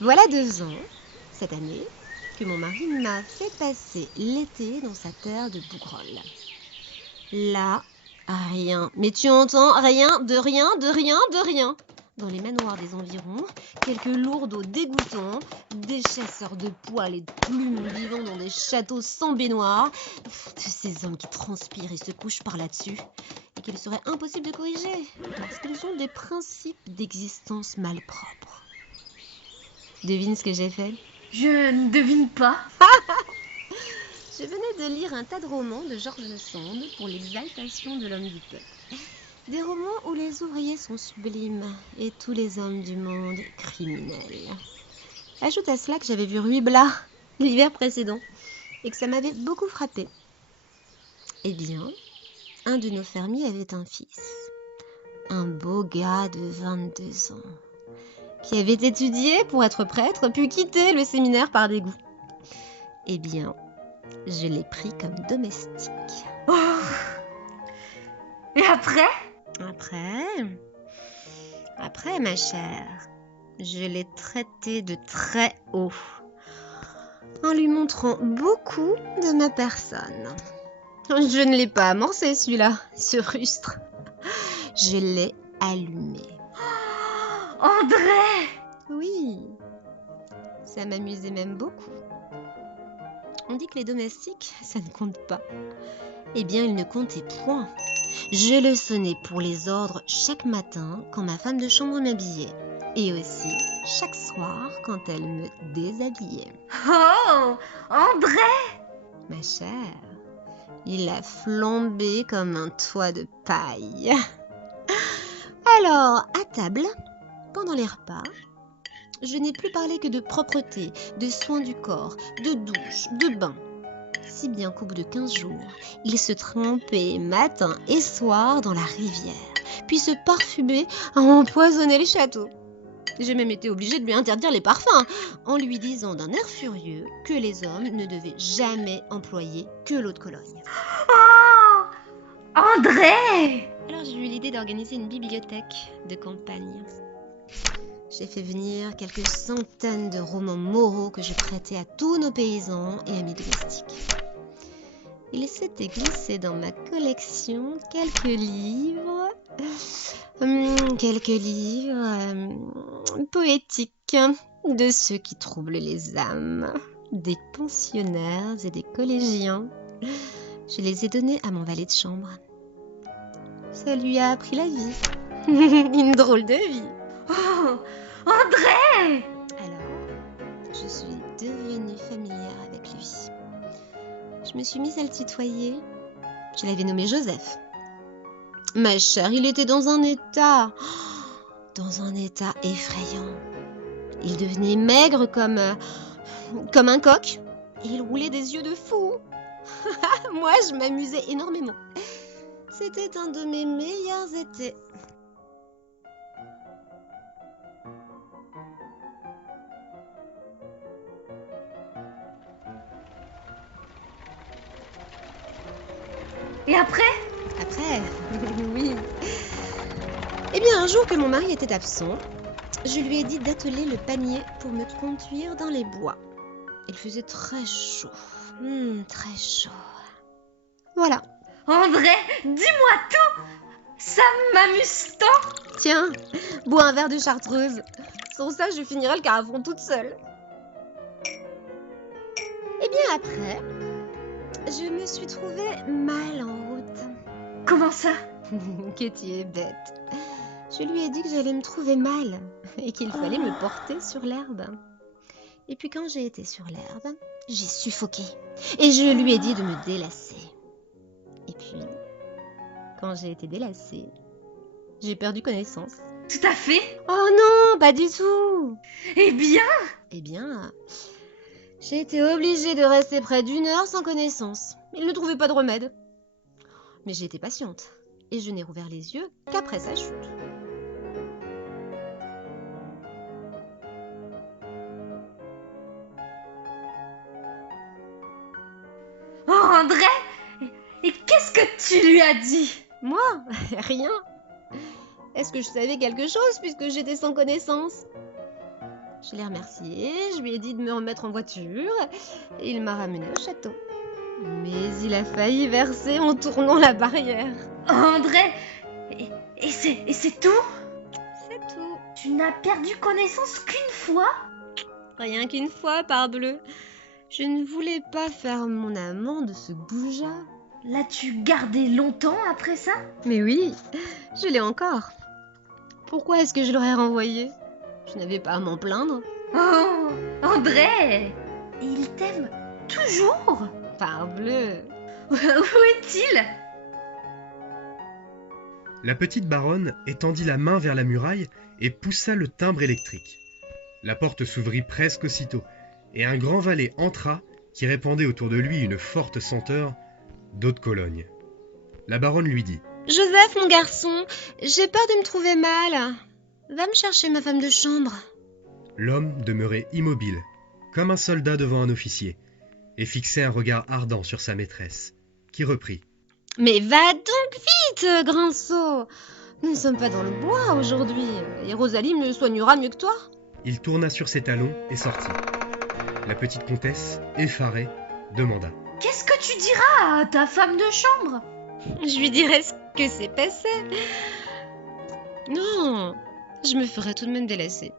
Voilà 2 ans, cette année, que mon mari m'a fait passer l'été dans sa terre de Bougrolles. Là, rien. Mais tu entends, rien, de rien, de rien, de rien. Dans les manoirs des environs, quelques lourdeaux dégoûtants, des chasseurs de poils et de plumes vivant dans des châteaux sans baignoire, de ces hommes qui transpirent et se couchent par là-dessus, et qu'il serait impossible de corriger, parce qu'ils ont des principes d'existence malpropres. Devine ce que j'ai fait? Je ne devine pas. Je venais de lire un tas de romans de George Sand pour l'exaltation de l'homme du peuple. Des romans où les ouvriers sont sublimes et tous les hommes du monde criminels. Ajoute à cela que j'avais vu Ruy Blas l'hiver précédent et que ça m'avait beaucoup frappé. Eh bien, un de nos fermiers avait un fils, un beau gars de 22 ans, qui avait étudié pour être prêtre puis quitté le séminaire par dégoût. Eh bien, je l'ai pris comme domestique. Oh. Et après? Après, ma chère, je l'ai traité de très haut, en lui montrant beaucoup de ma personne. Je ne l'ai pas amorcé celui-là, ce rustre. Je l'ai allumé. Oh, André! Oui, ça m'amusait même beaucoup. On dit que les domestiques, ça ne compte pas. Eh bien, il ne comptait point. Je le sonnais pour les ordres chaque matin quand ma femme de chambre m'habillait. Et aussi chaque soir quand elle me déshabillait. Oh, André! Ma chère, il a flambé comme un toit de paille. Alors, à table, pendant les repas, je n'ai plus parlé que de propreté, de soins du corps, de douche, de bain. Si bien qu'au bout de 15 jours, il se trempait matin et soir dans la rivière, puis se parfumait à empoisonner les châteaux. J'ai même été obligée de lui interdire les parfums, en lui disant d'un air furieux que les hommes ne devaient jamais employer que l'eau de Cologne. Oh, André! Alors j'ai eu l'idée d'organiser une bibliothèque de campagne. J'ai fait venir quelques centaines de romans moraux que je prêtais à tous nos paysans et amis domestiques. Il s'était glissé dans ma collection quelques livres poétiques, de ceux qui troublent les âmes, des pensionnaires et des collégiens. Je les ai donnés à mon valet de chambre. Ça lui a appris la vie. Une drôle de vie. Oh, André! Alors, je suis devenue familière avec lui. Je me suis mise à le tutoyer. Je l'avais nommé Joseph. Ma chère, il était dans un état effrayant. Il devenait maigre comme un coq et il roulait des yeux de fou. Moi, je m'amusais énormément. C'était un de mes meilleurs étés. Et après? Après, oui. Eh bien, un jour que mon mari était absent, je lui ai dit d'atteler le panier pour me conduire dans les bois. Il faisait très chaud. Très chaud. Voilà. André, dis-moi tout! Ça m'amuse tant! Tiens, bois un verre de chartreuse. Sans ça, je finirai le carafon toute seule. Eh bien après, je me suis trouvée mal en route. Comment ça? Que tu es bête. Je lui ai dit que j'allais me trouver mal et qu'il fallait me porter sur l'herbe. Et puis quand j'ai été sur l'herbe, j'ai suffoqué et je lui ai dit de me délasser. Et puis, quand j'ai été délassée, j'ai perdu connaissance. Tout à fait. Oh non, pas du tout. Eh bien, j'ai été obligée de rester près d'1 heure sans connaissance. Il ne trouvait pas de remède. Mais j'ai été patiente et je n'ai rouvert les yeux qu'après sa chute. oh André, et qu'est-ce que tu lui as dit? Moi, rien. Est-ce que je savais quelque chose puisque j'étais sans connaissance? Je l'ai remercié, je lui ai dit de me remettre en voiture et il m'a ramené au château. Mais il a failli verser en tournant la barrière. Oh, André, et c'est tout? C'est tout. Tu n'as perdu connaissance qu'une fois? Rien qu'une fois, parbleu. Je ne voulais pas faire mon amant de ce goujat. L'as-tu gardé longtemps après ça? Mais oui, je l'ai encore. Pourquoi est-ce que je l'aurais renvoyé? Je n'avais pas à m'en plaindre. Oh, André, il t'aime toujours? Parbleu. Où est-il? La petite baronne étendit la main vers la muraille et poussa le timbre électrique. La porte s'ouvrit presque aussitôt, et un grand valet entra qui répandait autour de lui une forte senteur d'eau de Cologne. La baronne lui dit « Joseph, mon garçon, j'ai peur de me trouver mal. Va me chercher ma femme de chambre. » L'homme demeurait immobile, comme un soldat devant un officier, et fixait un regard ardent sur sa maîtresse, qui reprit. « Mais va donc vite, grand sot. Nous ne sommes pas dans le bois aujourd'hui, et Rosalie me soignera mieux que toi. » Il tourna sur ses talons et sortit. La petite comtesse, effarée, demanda. « Qu'est-ce que tu diras à ta femme de chambre? » Je lui dirai ce que c'est passé. Non, je me ferai tout de même délacer.